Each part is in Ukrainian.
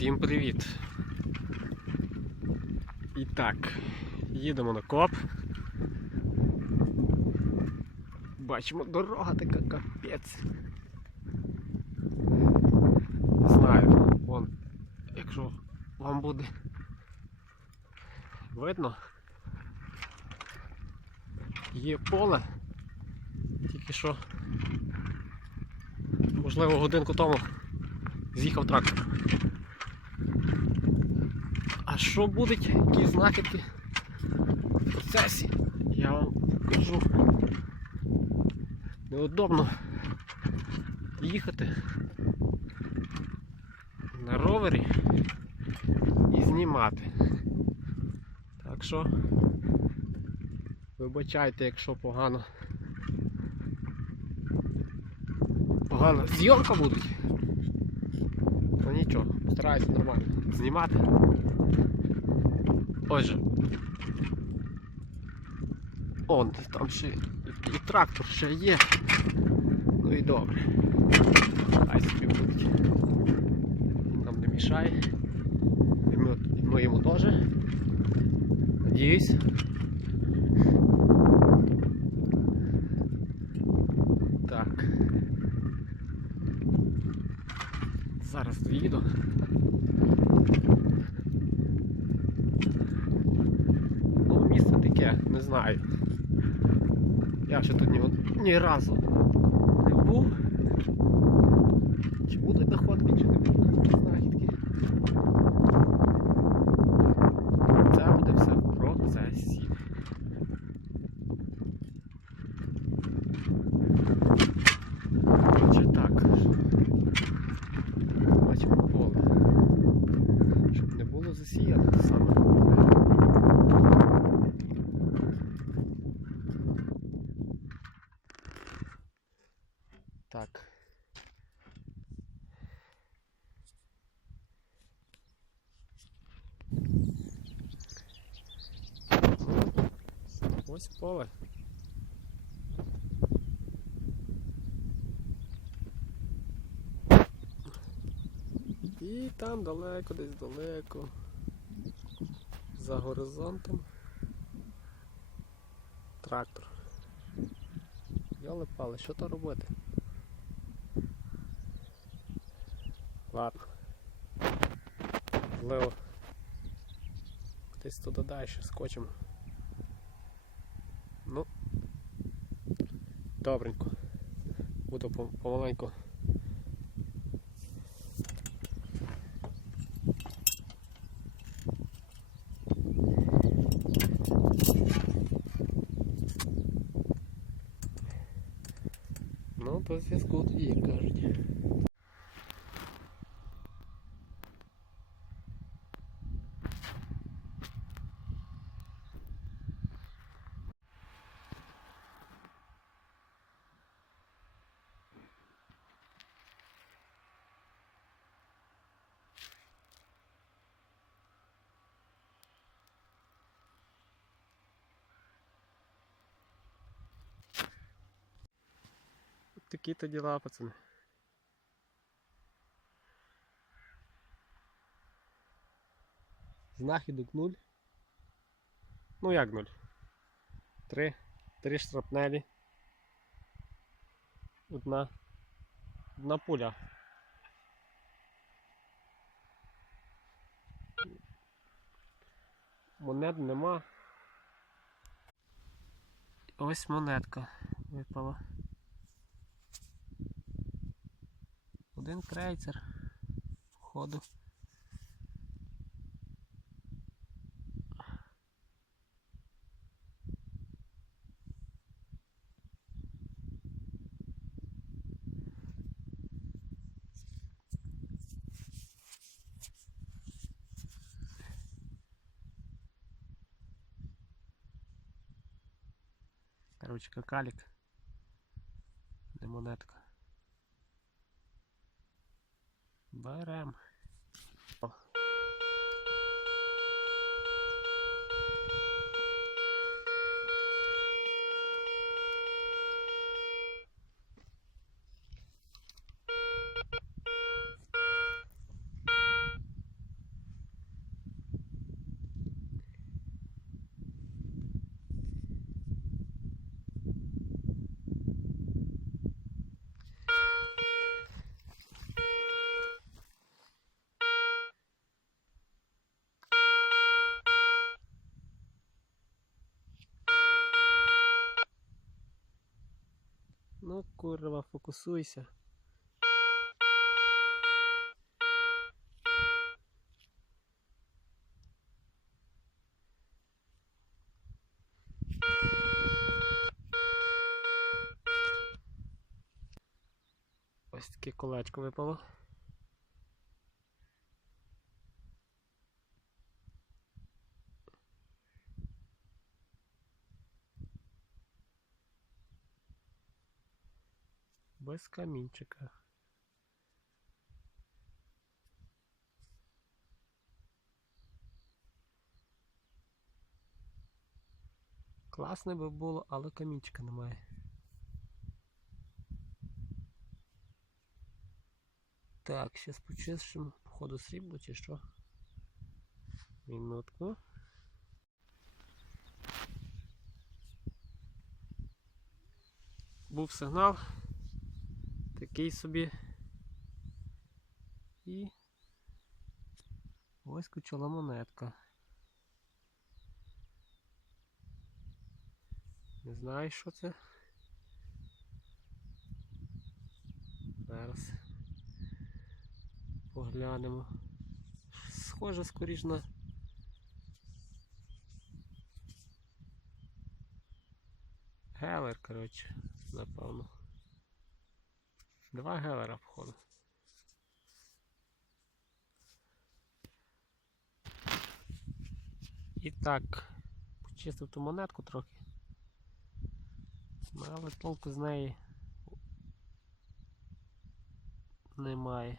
Всім привіт! І так, їдемо на коп. Бачимо, дорога така капець. Знаю, вон, якщо вам буде видно, є поле, тільки що, можливо, годинку тому з'їхав трактор. Що будуть, які знахідки в процесі, я вам покажу. Неудобно їхати на ровері і знімати. Так що вибачайте, якщо погано погана зйомка буде. Ну нічого, стараюся нормально знімати. Отже. Он, там ще і, трактор ще є. Ну і добре. Хай собі будуть. Нам не мішає. І ми, ми йому теж. Надіюсь. Так. Зараз доїду. Ну, місце таке, не знаю. Я ще тут ні, ні разу не був. Чи будуть доходки, чи не будуть знахідки. Це буде все в процесі. Отже так. Бачимо поле. Щоб не було засіяно, це саме головне. Так. Ось поле. І там далеко, десь далеко, за горизонтом трактор. Йоли пали, що то робити? Ладно. Можливо. Десь туди далі скочимо. Ну. Добренько. Буду пом- помаленьку. Ну, до зв'язку тоді, як кажуть. Такі то діла, пацани. Знахідок нуль. Ну як нуль? Три. Три штрапнелі. Одна. Одна пуля. Монет нема. Ось монетка випала. Один крейцер входу. Короче, какалик. Не монетка. Берем. Ну, курва, фокусуйся. Ось таке колечко випало. Без камінчика. Класне би було, але камінчика немає. Так, зараз почищимо, походу срібло чи що. Минутку. Був сигнал. Такий собі. І ось кучила монетка. Не знаю, що це. Зараз поглянемо. Схоже скоріш на. Гелер, коротше, напевно. Два гелера, входу. І так, почистив ту монетку трохи. Але толку з неї немає.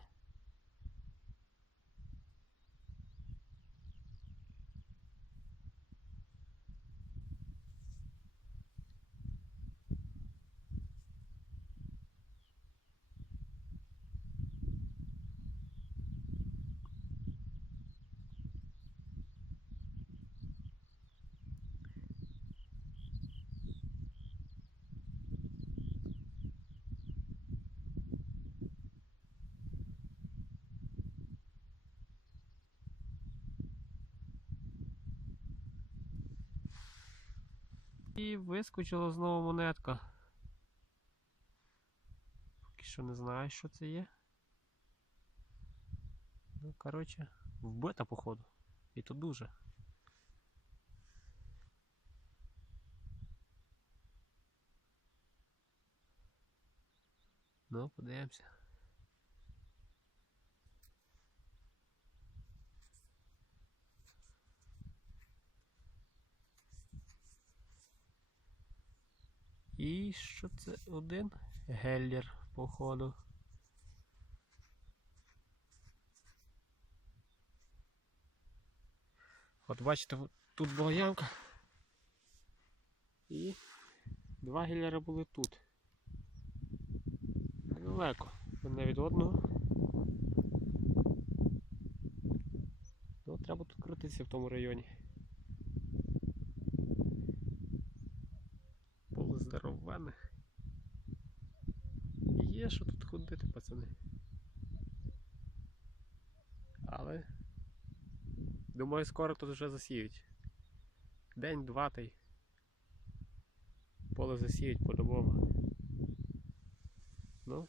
І вискочила знову монетка. Поки що не знаю, що це є. Ну, коротше, вбита, походу. І то дуже. Ну, подивимося. І що це один? Геллер, походу. От бачите, тут була ямка. І два геллера були тут. Далеко. Одне від одного. Ну, треба тут крутитися в тому районі. Поле здоровенне. Є що тут ходити, пацани. Але думаю, скоро тут вже засіють. День-два та й поле засіють по-добому. Ну,